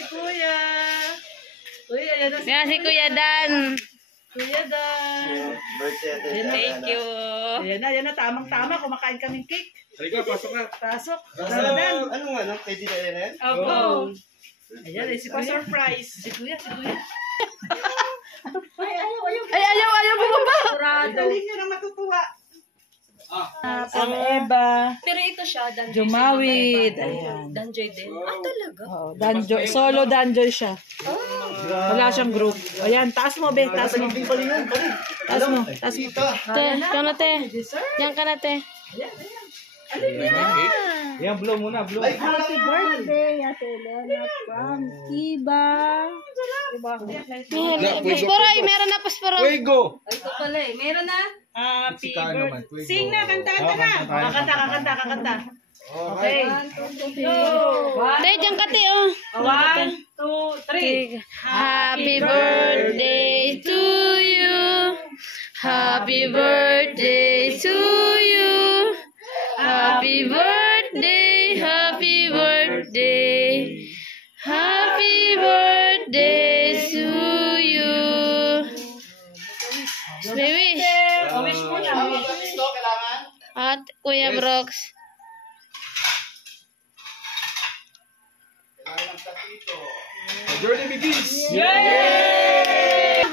si Kuya. Kuya, yan na si Yan si Kuya Dan. Kuya Dan. Thank you. Yan na, tamang-tama. Kumakain kaming cake. Halika, pasok na. Pasok. Anong ano? Kay Tita Ellen? Opo. Ayan, si Kuya. Surprise. Si Kuya. Ay, ayaw bumaba. Dali niyo na matutuwa. Ang Eva. Pero ito siya, Danjoy. Jumawit. Ayan. Danjoy din. Talaga? Oh, Danjoy. Solo Danjoy siya. Wala siyang group. Ayan, taas mo, be. Taas mo. Taas mo. Te, yan na, te. Yan ka na, te. Yan, blow muna, blow. Happy birthday, Ate Elena from Kiba. Pasporoy, meron na pasporoy. Fuego! Ito pala eh. Meron na? Happy Mexican naman, birthday. Fuego. Sing na, kanta na. Kakanta. Okay. Te, dyan ka, te, oh. 1, 2, 3. Happy birthday to you. Happy birthday to you. Happy birthday, happy birthday. Happy birthday to you. Baby. Wish mo na. At Kuya Brooks. Journey begins! Yay!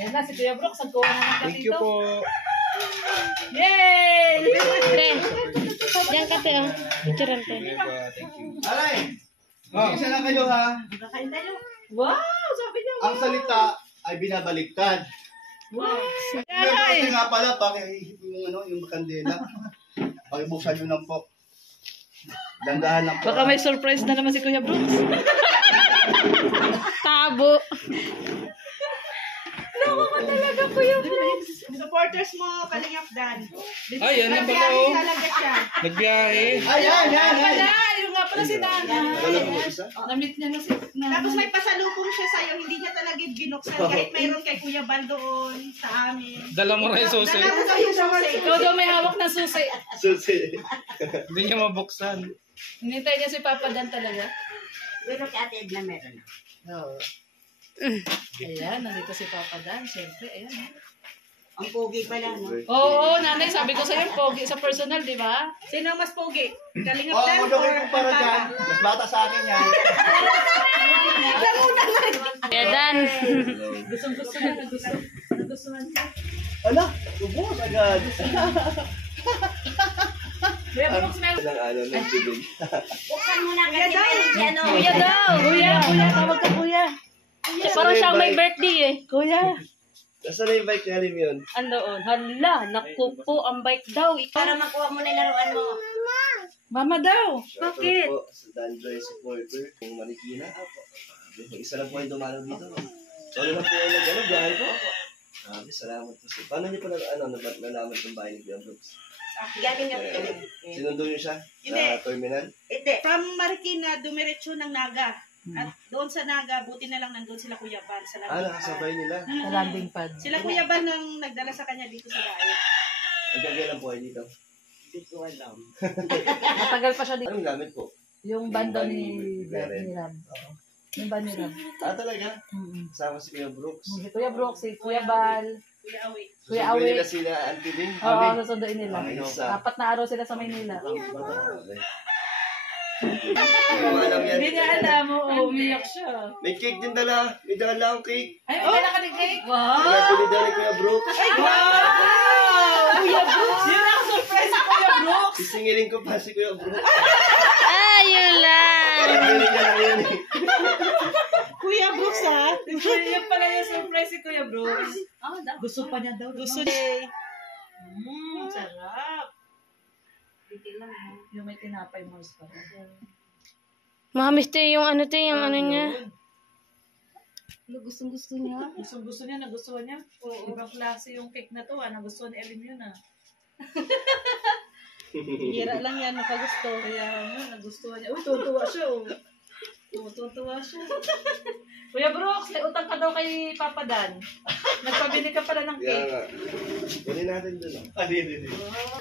Yan na, si Kuya Brooks. Nagkuha na ng Thank you po. Yay! Te, dyan ka, te, oh. Picturean, te. Thank you. Alay! Isa lang kayo ha. Wow! Sabi niya. Ang salita ay binabaliktad. Wow! Pero nga pala, yung kandela. Pakibuksan nyo lang po. Dandahan lang po. Baka may surprise na naman si Kuya Brooks. Tabo. Supporters mo, Kalingap Dan. Ay, yan na pala, oh. Talaga siya. Nagbiyahe. Ayan! Yung nga pala si Nana. Wala po isa? Namit niya na si Nana. Tapos may pasalubong siya sa'yo. Hindi niya talaga binuksan. Kahit mayroon kay Kuya Bal doon sa amin. Dala mo rin yung susi. Dala mo yung susi. Ikaw daw may hawak na susi. Susi. Hindi niya mabuksan. Hinintay niya si Papa Dan talaga. Pero si Ate Edna meron. Ayan, nandito si Papa Dan. Siyempre, ayan. Ang pogi pala, no? Oo, nanay, sabi ko sa'yo, pogi sa personal, di ba? Sino ang mas pogi? Kalingap Dan Kung or ano yung para dyan, mas bata sa akin yan. Kuya Dan. Gustong-gusto niya, nagustuhan niya. Ala, ubos agad. Kuya Brooks, meron. Ng tubig. Buksan mo na kasi meron ano. Kuya daw. Kuya, tawag ka, kuya. Parang siyang may birthday, eh. Kuya. Nasaan na yung bike ni Halim yun? Andoon. Hala, naku po, ang bike daw. Para makuha mo na yung laruan mo. Mama daw. Bakit? Po, sa Danjoy supporter, yung Marikina. Yung isa lang po yung dumalo dito. So, ano lang po yung nag-ano, biyahe po. Salamat po. Paano niyo po nalaman itong bahay ni Kuya Brooks? Galing nga. Sinundo niyo siya Hindi. sa terminal? Hindi. From Marikina, dumiretso ng Naga. At doon sa Naga, buti na lang nandun sila Kuya Bal. Sa Nakasabay nila. Sa landing pad. Sila Kuya Bal nang nagdala sa kanya dito sa bahay. Nagkagay lang po kayo dito. Hindi ko alam. Matagal pa siya dito. Anong gamit po? Yung bando ni Ram. Yung bando ni Ram. Talaga? Kasama si Kuya Brooks. Si Kuya Brooks, si Kuya Bal. Kuya Awi. Kuya Susunduin Awi. nila sila Auntie Bing. Oo, susunduin nila. Isa. 4 na araw sila sa Maynila. Hindi mo alam yan. Hindi niya alam mo, umiyak siya. May cake din dala. May dala akong cake. Ay, may dala ka ng cake? Kaya binidala ni Kuya Brooks. Wow! Kuya Brooks! Yun ang surprise sa Kuya Brooks! Sisingilin ko pa si Kuya Brooks. Ayun lang. Parang galing niya lang yun eh. Kuya Brooks, ha? Yan pala yung surprise si Kuya Brooks. Gusto pa niya daw. Gusto niya. Sarap. Yung may tinapay mo pa. Makamis te yung ano te, yung ano niya. Gustong-gusto niya. Gustong-gusto niya, nagustuhan niya. Ibang klase yung cake na to, nagustuhan ni Elim yun, Hira lang yan, nakagusto. Kaya nagustuhan niya. Uy, tutuwa siya, tutuwa siya. Kuya Brooks, may utang ka daw kay Papa Dan. Nagpabili ka pala ng Kaya cake. nga. Kunin natin dun. Hindi.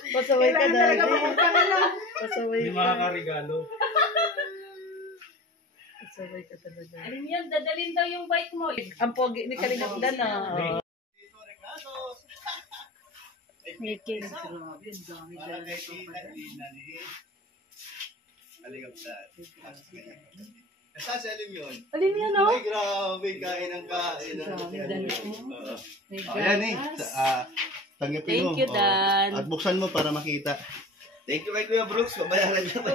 Pasaway ka dahil. Talaga makutang na lang. Pasaway Hindi ka. makakaregalo. Pasaway ka talaga. Alam yun, dadalhin daw yung bike mo. Ang pogi ni Kalingap Dan ah. Mickey. Grabe, ang dami dyan. Saan si Alim yun? Alin yan oh? Ay, grabe, kain ng kain. Grabe, dami mo. Oo. May Ayan eh, gatas. tanggapin mo. Thank you, Oo. Dan. At buksan mo para makita. Thank you kay Kuya Brooks. Mabayaran na ba?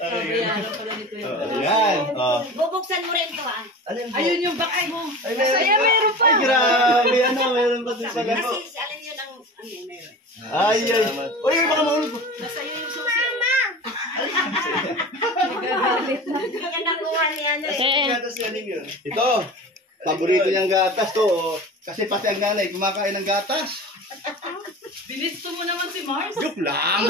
Babayaran pala nito yung Ayan. Oh. Bubuksan mo rin to ah. Alin po? Ayun yung box mo. Ay, meron pa. Ay, grabe. Ano, meron pa din pala. Kasi alin yun ang meron. Ay, ay. Uy, baka mahulog. Nasa iyo yung susi. Hindi ka nakuha ni ano eh. Eh, Gatas si Alim yun. Ito, paborito niyang gatas to. Oh. Kasi pati ang nanay kumakain ng gatas. Binisto mo naman si Mars. Joke lang.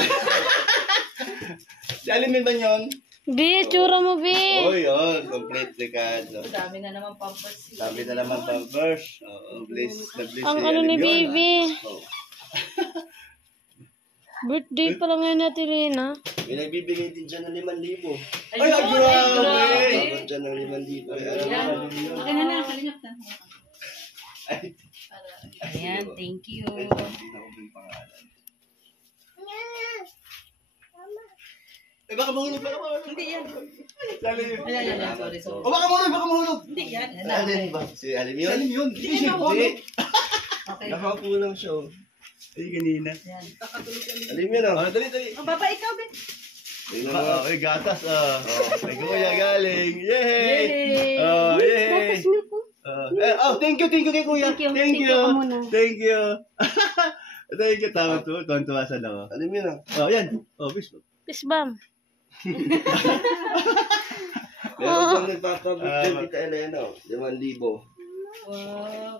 Si Alim yun ba yun? Bi, tsura mo, Bi. Oh, yun. Complete Ricardo. Dami na naman pampers. Sabi na naman Pampers. Oo, bless na bless Ang si ano ni Alim yun. Baby. Oh. Birthday pa lang ngayon natin, Lina. May nagbibigay din dyan ng 5,000. Ay, grabe. Abot dyan ng 5,000. Okay na na, Kalingap Dan. Ayan, thank you. Ay, hindi na ako yung pangalan. Eh, baka mahulog, baka mahulog. Hindi yan. Sali yun. Ayan, sorry. O, baka mahulog. Hindi yan. Alin ba? Si Alim Si yun? Alim yun. Hindi siya. Hindi. Okay. Nakaupo lang siya. oh. Ay, kanina. Yan. Kakatulog yan. Alim yun oh. Dali, dali. Ang baba, ikaw, Ben. Tingnan mo. Ay, gatas. May kuya galing. Yay! Yay! Oh, yay! Thank you kay kuya. Thank you. Thank you. Thank you. Tama to. Tuwan-tuwa sa lawa. Alim yun oh. Oh, yan. Oh, bis. Peace bomb. Meron pang nagpapabot din kita Elena oh. 5,000. Wow.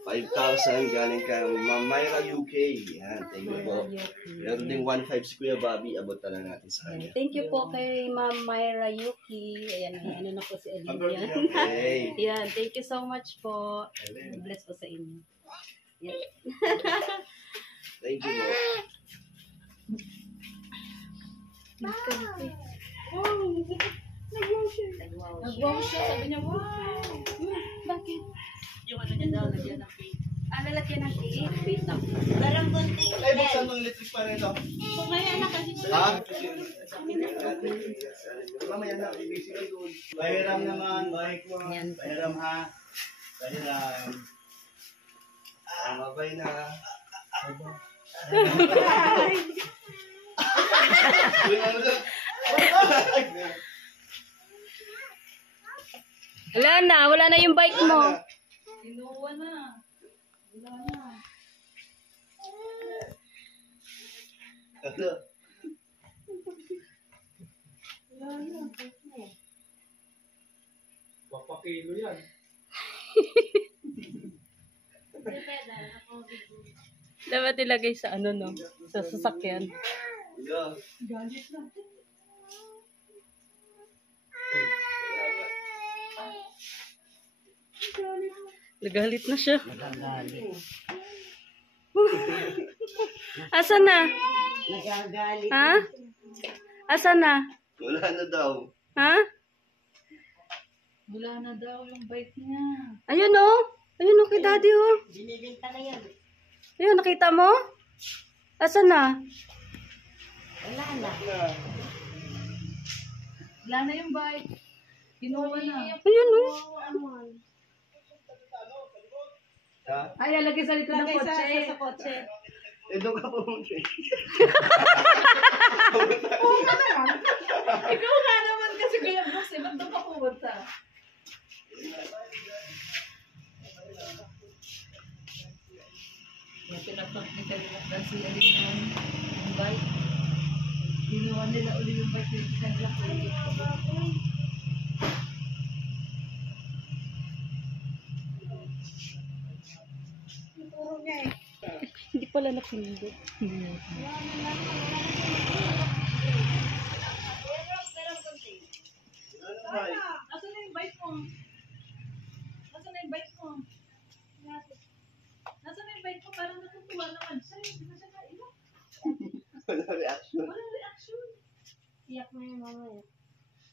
5,000 galing kay Ma'am Myra UK. Yan, thank you po. Meron ding 1,500 si Kuya Bobby. Abot na lang natin sa kanya. Thank you po kay Ma'am Myra Yuki. Ayan, ano na po si Olivia. Hey. Ayan, thank you so much po. Bless po sa inyo. Yan. Thank you po. Nag-wow siya. Sabi niya, wow. Bakit? Yung ano niya daw, lagyan ng cake. Lalagyan ng cake. Wait lang. Parang gunting. Ay, buksan mo yung electric pa rin ito. Mamaya na kasi. Ha? Mamaya na. Busy ka doon. Pahiram naman. Bike mo. Pahiram ha. Pahiram. Mabay na. Wala na yung bike mo. Inuwa na. Wala na. Papakilo yan. Dapat ilagay sa ano, no? Sa sasakyan. Yeah. Galit na. Nagalit na siya. Asan na? Nagagalit. Ha? Asan na? Wala na daw. Ha? Wala na daw yung bike niya. Ayun, oh. Ayun, oh, kay daddy, oh. Binibinta na yan. Ayun, nakita mo? Asan na? Wala na. Wala na yung bike. Inuwa na. Ayun, oh. Ay, alagay sa likod ng kotse. Sa kotse. Eh, doon ka pumunta. Ikaw nga naman kasi Kuya Brooks, ba't doon ka pumunta? Yung pinapakita nila si Alin yung bike. Ginawa nila uli yung bike yung kanila ko. Hindi pala napindot. Nasaan na yung bike mo? Nasaan na yung bike mo? Nasa may bike ko, parang natutuwa naman siya. Hindi na siya kailan. Wala reaction. Walang reaction. Iyak na yung mama eh.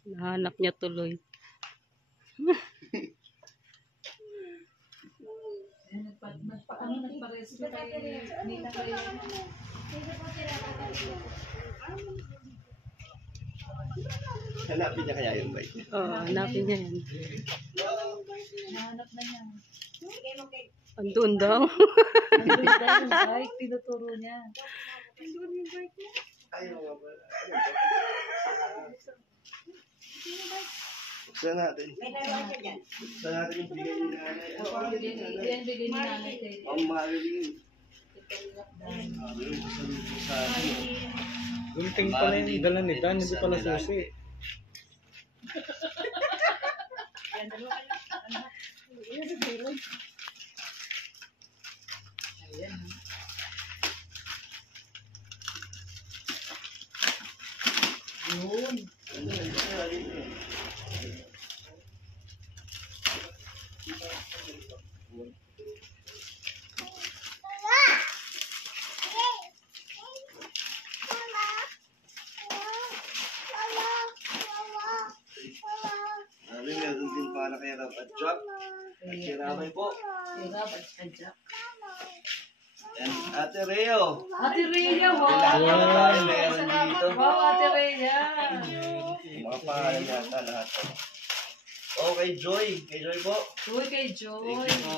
Nahanap niya tuloy. Nagpa-rescue kay Nina kay Hanapin niya kaya yung bike. Oo, hanapin niya yan. nahanap na niya. Andun daw. Nandun dahil yung bike, tinuturo niya. Ayaw nga pala. Buksan natin. May dalawa siya dyan. Buksan natin yung bigay ni nanay. Ano pa Bigay ni nanay kay Ang Marilyn. Marilyn, gusto sa atin. Gunting pala yung dala ni Dan, hindi pala susi. Meron din para kay Rab at Jack. At si Ramay po. Hirap at sadya. And Ate Reo. Ate Rhea, wow! Kailangan tayo meron dito. Wow, Ate Rhea! Yung mga pangalan yata lahat. Oh, kay Joy. Kay Joy po. Uy, kay Thank Joy. you po.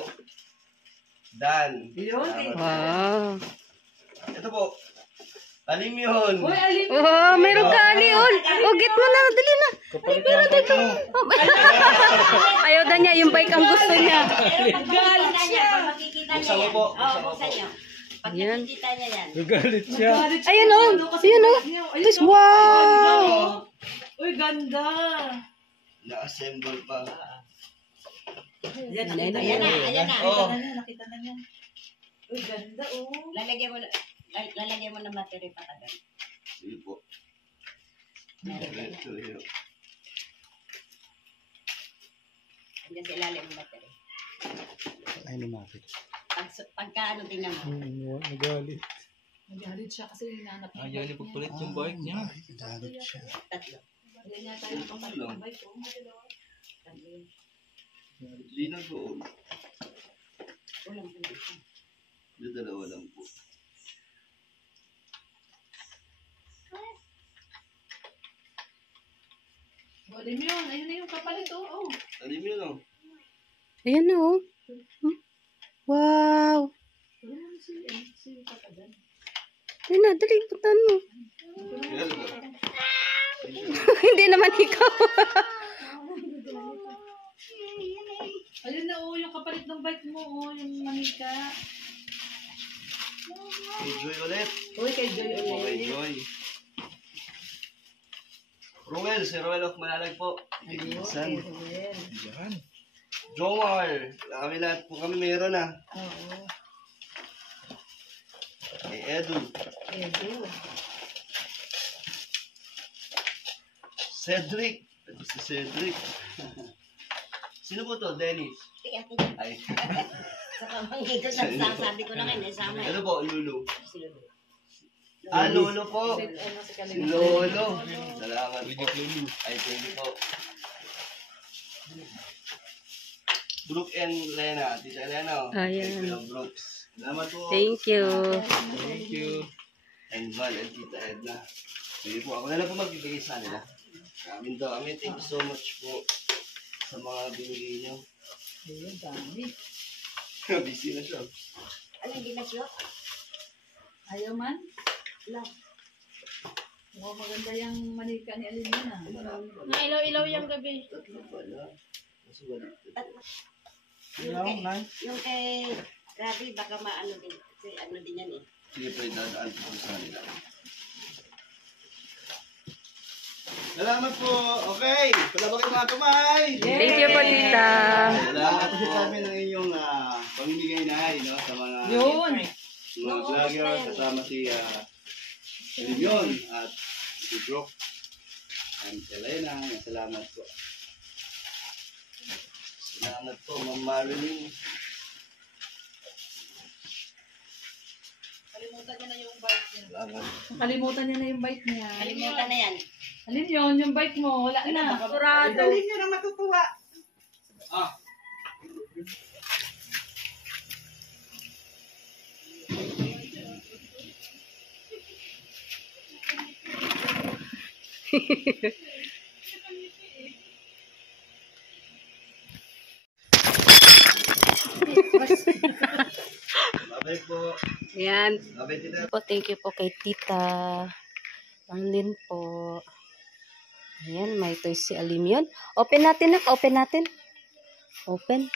Dan. Yun, kay Wow. Ito po. Alim yun. Uy, alin mo! Wow, meron ka aliol. Ugit mo na, dali na. Kapalit ng bike mo. Ayaw na niya, yung bike ang gusto niya. Galit siya. Pag makikita niya Buksan mo yan. po. Oo, buksan niyo. Pag Yan. nakikita niya yan. Nagalit siya. Ayan o. Ayan o. Tapos, wow. Uy, ganda! Na-assemble pa. Ayan, nakita Ayan na, niya. ayan na. Oh. Nakita na niya. Uy, ganda, oh. Lalagyan mo ng battery pa kagad. Sige po. Hanggang sa ilalim ng battery. Ay, lumapit. Pagka ano tingnan mo. Nagalit. Nagalit siya kasi hinanap niya. Ayaw niya pagpalit yung bike niya. Tatlo. Ayan nga tayo kapalit ng bike, oh. Lina po. Walang pala. Yung dalawa lang po. Alim yun. Ayun na yung kapalit, oh. Oh. Alim yun oh. Ayan o. Wow. Ayan si Papa Dan. Ayan na, dali, puntahan mo. Yan po. Hindi naman ikaw. Ayun na, oh. Yung kapalit ng bike mo, oh. Yung manika. Kay Joy ulit. Uy, kay Joy Oh, kay ulit. Joy. Ruel, si Ruel of Malalag po. Kay Pinsan. Yan. Jomar. Kami lahat po kami meron ah. Oo. Kay Edu. Edu. Cedric. Ito si Cedric. Sino po to? Dennis. Ay. Saka dito sabi ko na kayo, nasama. Ano po? Lulu. Sila. Ah, Lolo po. Ano si Si Kalinga? Lolo. Salamat po. Ay, thank you po. Brooke and Lena. Tita Lena. Ayan. Thank you, Brooks. Salamat po. Thank you. Thank you. And Val and Tita Edna. Sige po, ako na lang po magbibigay sa nila. Amin daw. Amin, thank you so much po sa mga binigay niyo. Ayun, dami. Busy na siya. Ano yung ginasyo? Ayaw man? Wala. Mukhang maganda yung manika ni Alin yun, ah. Nailaw-ilaw yung gabi. Tatlo pala. Mas wala. Yung kay Rabi, baka maano din. Kasi ano din yan eh. Sige po, idadaan po sa nila. Salamat po. Okay. Palabak mga kamay. Thank you po, tita. Salamat po kami ng inyong pamimigay na no, sa mga Yun. mga vlogger kasama si Leon at si Brooke and Elena. Salamat po. Salamat po, Ma'am Marilyn. Salamat. Nakalimutan niya na yung bike niya. Kalimutan na yan. Alin yun? Yung bike mo, wala na. Surado. Babay po. Ayan. Babay tita. Thank you po kay Tita Arlene po. Ayan, may toys si Alim yun. Open natin, nak. Open natin. Open.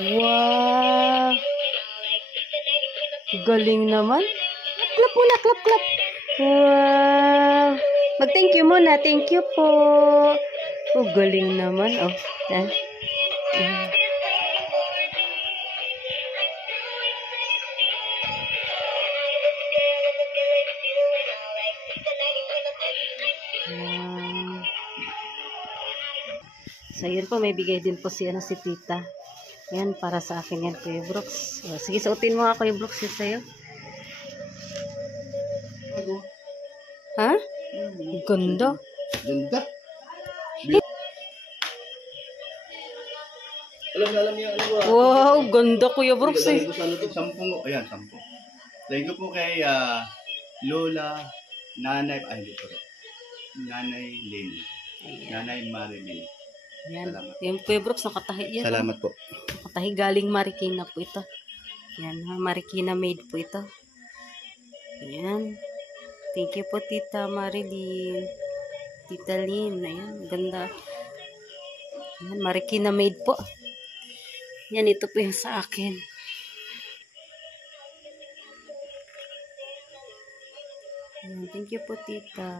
Wow. Galing naman. Clap muna, clap, clap. Wow. Mag-thank you muna. Thank you po. Oh, galing naman. Oh, yan. So, yun po, may bigay din po si Tita. Yan, para sa akin yan, Kuya Brooks. O, sige, suotin mo nga, Kuya Brooks, yun sa'yo. Ha? Ganda. Ganda. Alam niyo, ano ba? Wow, ganda, Kuya Brooks. Thank you sa ano to, 10. Ayan, 10. Thank you po kay Lola, Nanay, hindi po rin. Nanay Lynn. Nanay Marilyn. Yan. Salamat. Yung Kuya Brooks, nakatahi yan. Salamat po. Nakatahi galing Marikina po ito. Yan, ha, Marikina made po ito. Ayan. Thank you po, Tita Marilyn. Tita Lynn. Ayan, ganda. Ayan, Marikina made po. Yan, ito po yung sa akin. Ayan, thank you po, Tita.